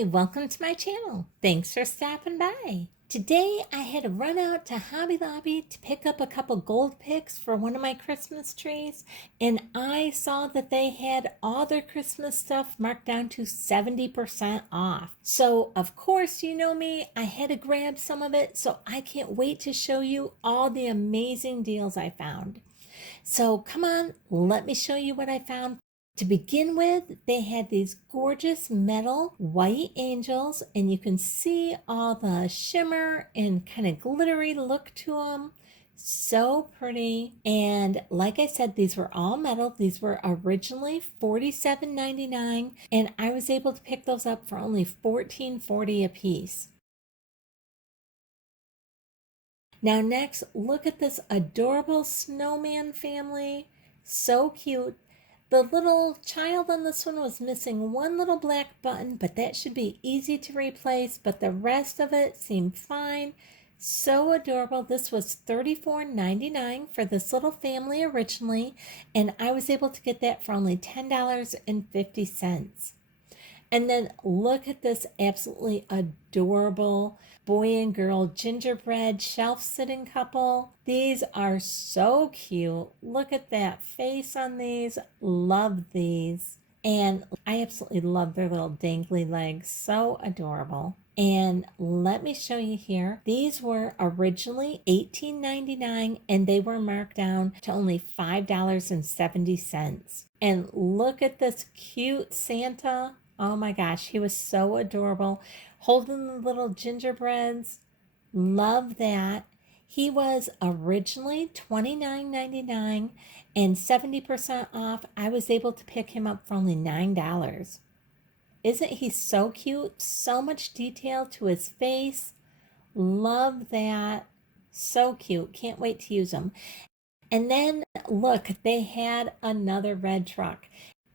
Hi, welcome to my channel. Thanks for stopping by. Today I had to run out to Hobby Lobby to pick up a couple gold picks for one of my Christmas trees, and I saw that they had all their Christmas stuff marked down to 70% off. So of course, you know me, I had to grab some of it, so I can't wait to show you all the amazing deals I found. So come on, let me show you what I found. To begin with, they had these gorgeous metal white angels, and you can see all the shimmer and kind of glittery look to them. So pretty. And like I said, these were all metal. These were originally $47.99, and I was able to pick those up for only $14.40 a piece. Now next, look at this adorable snowman family. So cute. The little child on this one was missing one little black button, but that should be easy to replace, but the rest of it seemed fine. So adorable. This was $34.99 for this little family originally, and I was able to get that for only $10.50. And then look at this absolutely adorable boy and girl gingerbread shelf sitting couple. These are so cute. Look at that face on these. Love these. And I absolutely love their little dangly legs. So adorable. And let me show you here. These were originally $18.99 and they were marked down to only $5.70. And look at this cute Santa. Oh my gosh, he was so adorable. Holding the little gingerbreads. Love that. He was originally $29.99 and 70% off. I was able to pick him up for only $9. Isn't he so cute? So much detail to his face. Love that. So cute. Can't wait to use him. And then look, they had another red truck.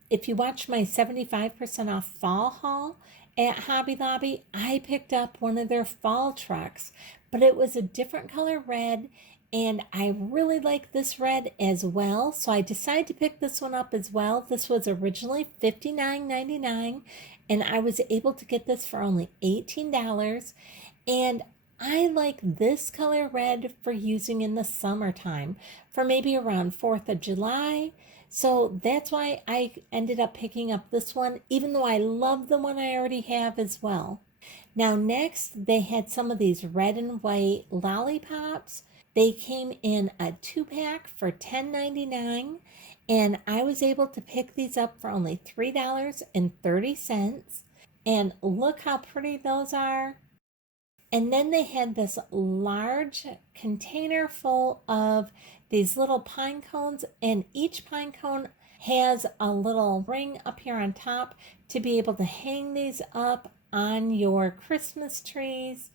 If you watch my 75% off fall haul at Hobby Lobby, I picked up one of their fall trucks, but it was a different color red, and I really like this red as well, so I decided to pick this one up as well. This was originally $59.99, and I was able to get this for only $18, and I like this color red for using in the summertime, for maybe around 4th of July. So that's why I ended up picking up this one, even though I love the one I already have as well. Now next, they had some of these red and white lollipops. They came in a 2-pack for $10.99, and I was able to pick these up for only $3.30. And look how pretty those are. And then they had this large container full of these little pine cones, and each pine cone has a little ring up here on top to be able to hang these up on your Christmas trees.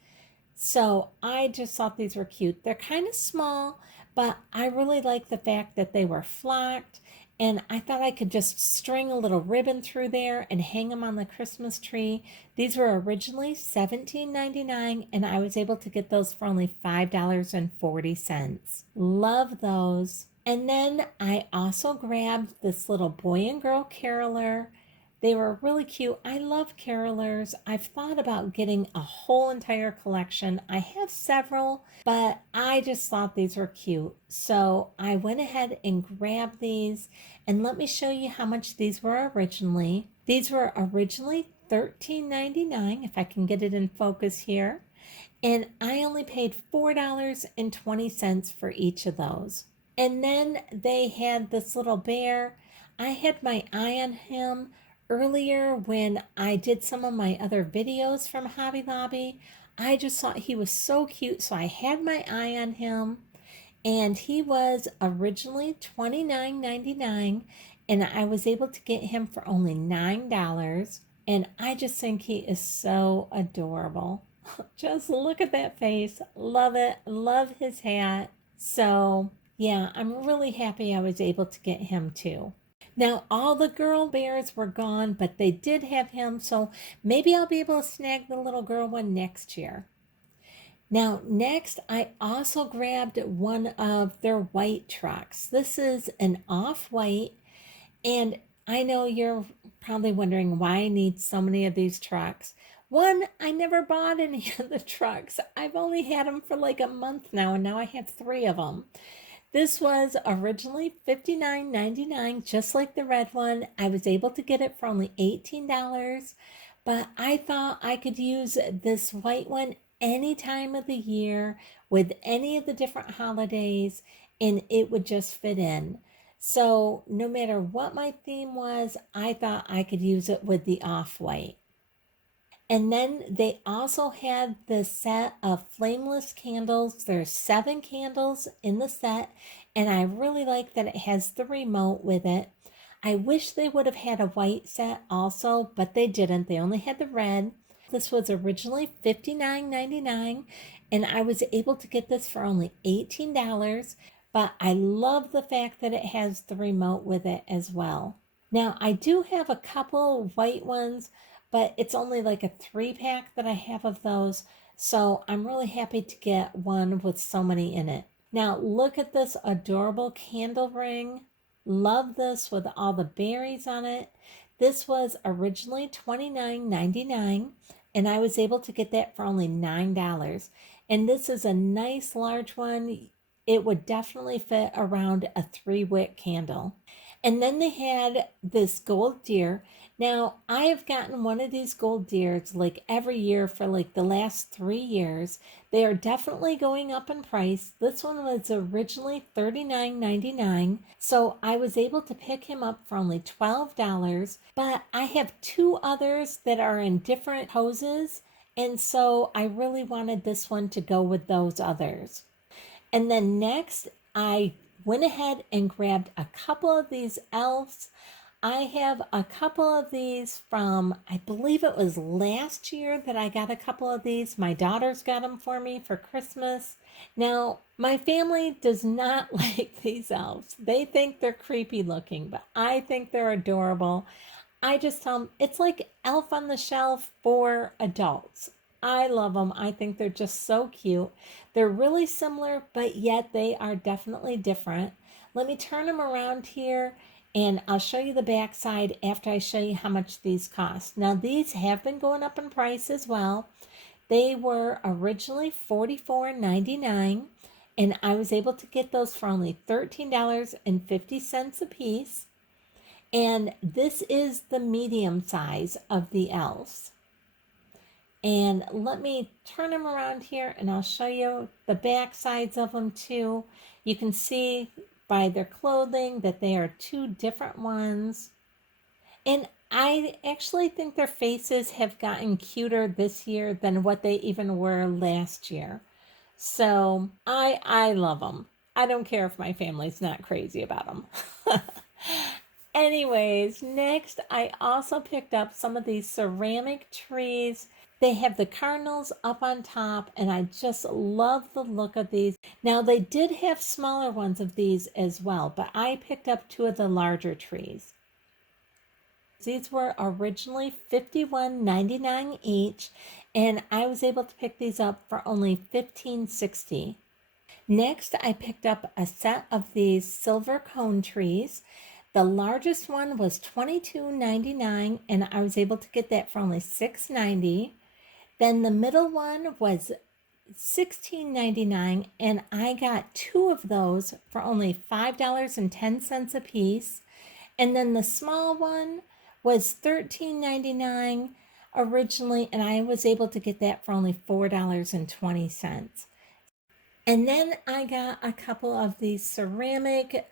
So I just thought these were cute. They're kind of small, but I really like the fact that they were flocked, and I thought I could just string a little ribbon through there and hang them on the Christmas tree. These were originally $17.99, and I was able to get those for only $5.40. Love those. And then I also grabbed this little boy and girl caroler. They were really cute. I love carolers. I've thought about getting a whole entire collection. I have several, but I just thought these were cute. So I went ahead and grabbed these, and let me show you how much these were originally. These were originally $13.99, if I can get it in focus here. And I only paid $4.20 for each of those. And then they had this little bear. I had my eye on him earlier when I did some of my other videos from Hobby Lobby. I just thought he was so cute, so I had my eye on him, and he was originally $29.99, and I was able to get him for only $9, and I just think he is so adorable. Just look at that face. Love it. Love his hat. So yeah, I'm really happy I was able to get him too. Now, all the girl bears were gone, but they did have him, so maybe I'll be able to snag the little girl one next year. Now, next, I also grabbed one of their white trucks. This is an off-white, and I know you're probably wondering why I need so many of these trucks. One, I never bought any of the trucks. I've only had them for like a month now, and now I have three of them. This was originally $59.99, just like the red one. I was able to get it for only $18, but I thought I could use this white one any time of the year with any of the different holidays, and it would just fit in. So, no matter what my theme was, I thought I could use it with the off white. And then they also had the set of flameless candles. There's 7 candles in the set, and I really like that it has the remote with it. I wish they would have had a white set also, but they didn't. They only had the red. This was originally $59.99, and I was able to get this for only $18. But I love the fact that it has the remote with it as well. Now, I do have a couple white ones, but it's only like a 3 pack that I have of those. So I'm really happy to get one with so many in it. Now, look at this adorable candle ring. Love this with all the berries on it. This was originally $29.99, and I was able to get that for only $9. And this is a nice large one. It would definitely fit around a 3-wick candle. And then they had this gold deer. Now, I have gotten one of these gold deers like every year for like the last 3 years. They are definitely going up in price. This one was originally $39.99. So I was able to pick him up for only $12. But I have 2 others that are in different poses. And so I really wanted this one to go with those others. And then next, I went ahead and grabbed a couple of these elves. I have a couple of these from, I believe it was last year that I got a couple of these. My daughters got them for me for Christmas. Now, my family does not like these elves. They think they're creepy looking, but I think they're adorable. I just tell them it's like Elf on the Shelf for adults. I love them. I think they're just so cute. They're really similar, but yet they are definitely different. Let me turn them around here and I'll show you the back side after I show you how much these cost. Now, these have been going up in price as well. They were originally $44.99, and I was able to get those for only $13.50 a piece. And this is the medium size of the elves. And let me turn them around here and I'll show you the back sides of them too. You can see by their clothing that they are 2 different ones. And I actually think their faces have gotten cuter this year than what they even were last year. So I love them. I don't care if my family's not crazy about them. Anyways, next I also picked up some of these ceramic trees. They have the cardinals up on top, and I just love the look of these. Now, they did have smaller ones of these as well, but I picked up 2 of the larger trees. These were originally $51.99 each, and I was able to pick these up for only $15.60. Next, I picked up a set of these silver cone trees. The largest one was $22.99, and I was able to get that for only $6.90. Then the middle one was $16.99, and I got 2 of those for only $5.10 a piece. And then the small one was $13.99 originally, and I was able to get that for only $4.20. And then I got a couple of these ceramic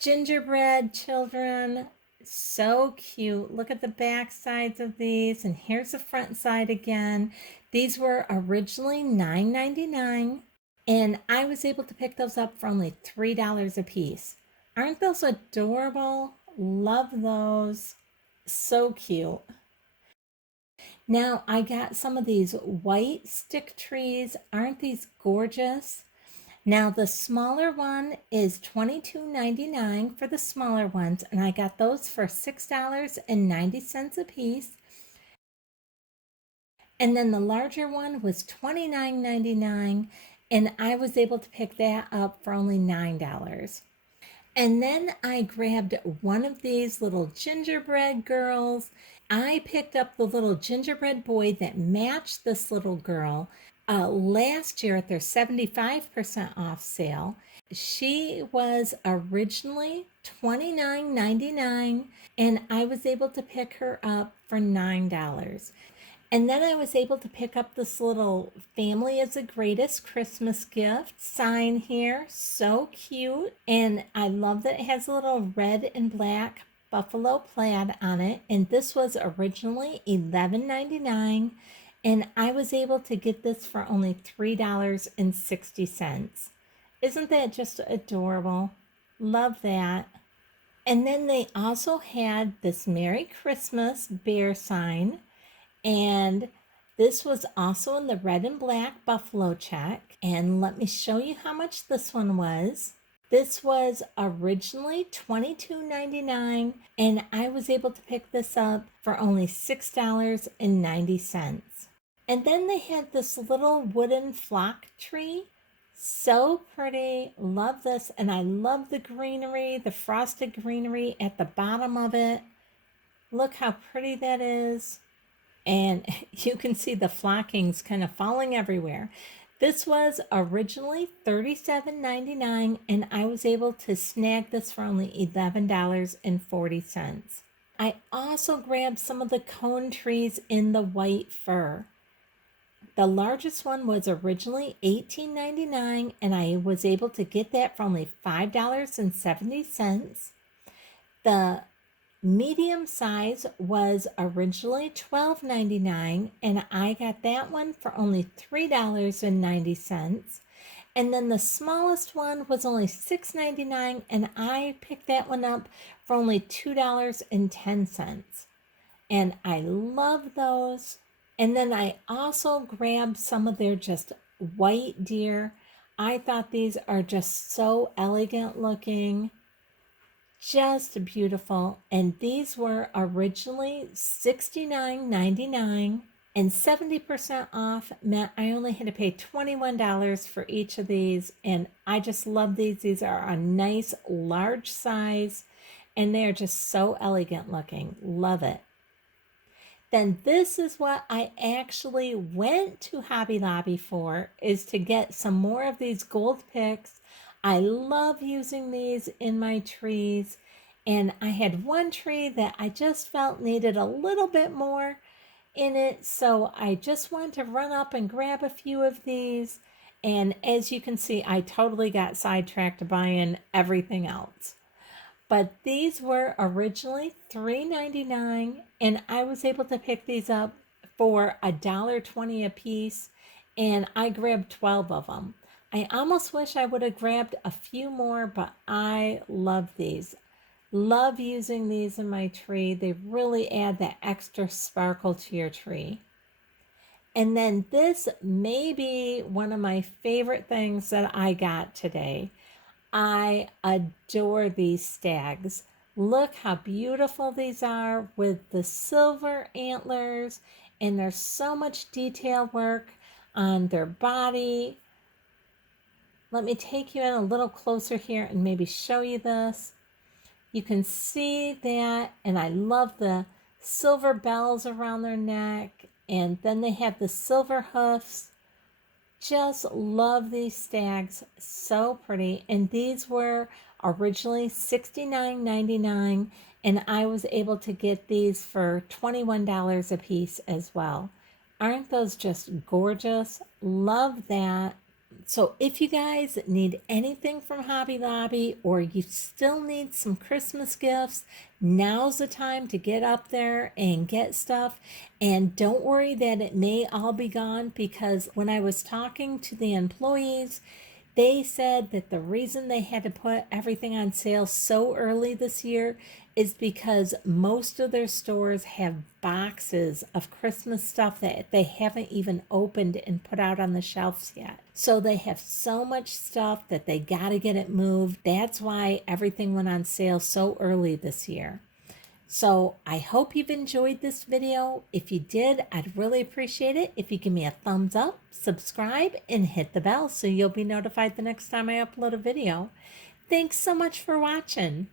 gingerbread children. So cute. Look at the back sides of these, and here's the front side again. These were originally $9.99, and I was able to pick those up for only $3 a piece. Aren't those adorable? Love those. So cute. Now I got some of these white stick trees. Aren't these gorgeous? Now the smaller one is $22.99 for the smaller ones, and I got those for $6.90 a piece. And then the larger one was $29.99, and I was able to pick that up for only $9. And then I grabbed one of these little gingerbread girls. I picked up the little gingerbread boy that matched this little girl last year at their 75% off sale. She was originally $29.99, and I was able to pick her up for $9. And then I was able to pick up this little Family is the Greatest Christmas Gift sign here. So cute. And I love that it has a little red and black buffalo plaid on it. And this was originally $11.99. And I was able to get this for only $3.60. Isn't that just adorable? Love that. And then they also had this Merry Christmas bear sign. And this was also in the red and black buffalo check. And let me show you how much this one was. This was originally $22.99, and I was able to pick this up for only $6.90. And then they had this little wooden flock tree. So pretty. Love this. And I love the greenery, the frosted greenery at the bottom of it. Look how pretty that is. And you can see the flockings kind of falling everywhere. This was originally $37.99, and I was able to snag this for only $11.40. I also grabbed some of the cone trees in the white fir. The largest one was originally $18.99, and I was able to get that for only $5.70. The medium size was originally $12.99, and I got that one for only $3.90. And then the smallest one was only $6.99, and I picked that one up for only $2.10. And I love those. And then I also grabbed some of their just white deer. I thought these are just so elegant looking. Just beautiful. And these were originally $69.99, and 70% off meant I only had to pay $21 for each of these. And I just love these. These are a nice large size, and they're just so elegant looking. Love it. Then this is what I actually went to Hobby Lobby for, is to get some more of these gold picks. I love using these in my trees, and I had one tree that I just felt needed a little bit more in it, so I just wanted to run up and grab a few of these. And as you can see, I totally got sidetracked buying everything else. But these were originally $3.99, and I was able to pick these up for $1.20 a piece, and I grabbed 12 of them. I almost wish I would have grabbed a few more, but I love these. Love using these in my tree. They really add that extra sparkle to your tree. And then this may be one of my favorite things that I got today. I adore these stags. Look how beautiful these are with the silver antlers, and there's so much detail work on their body. Let me take you in a little closer here and maybe show you this. You can see that, and I love the silver bells around their neck, and then they have the silver hoofs. Just love these stags, so pretty. And these were originally $69.99, and I was able to get these for $21 a piece as well. Aren't those just gorgeous? Love that. So if you guys need anything from Hobby Lobby, or you still need some Christmas gifts, now's the time to get up there and get stuff. And don't worry that it may all be gone, because when I was talking to the employees, they said that the reason they had to put everything on sale so early this year is because most of their stores have boxes of Christmas stuff that they haven't even opened and put out on the shelves yet. So they have so much stuff that they got to get it moved. That's why everything went on sale so early this year. So I hope you've enjoyed this video. If you did, I'd really appreciate it if you give me a thumbs up, subscribe, and hit the bell so you'll be notified the next time I upload a video. Thanks so much for watching.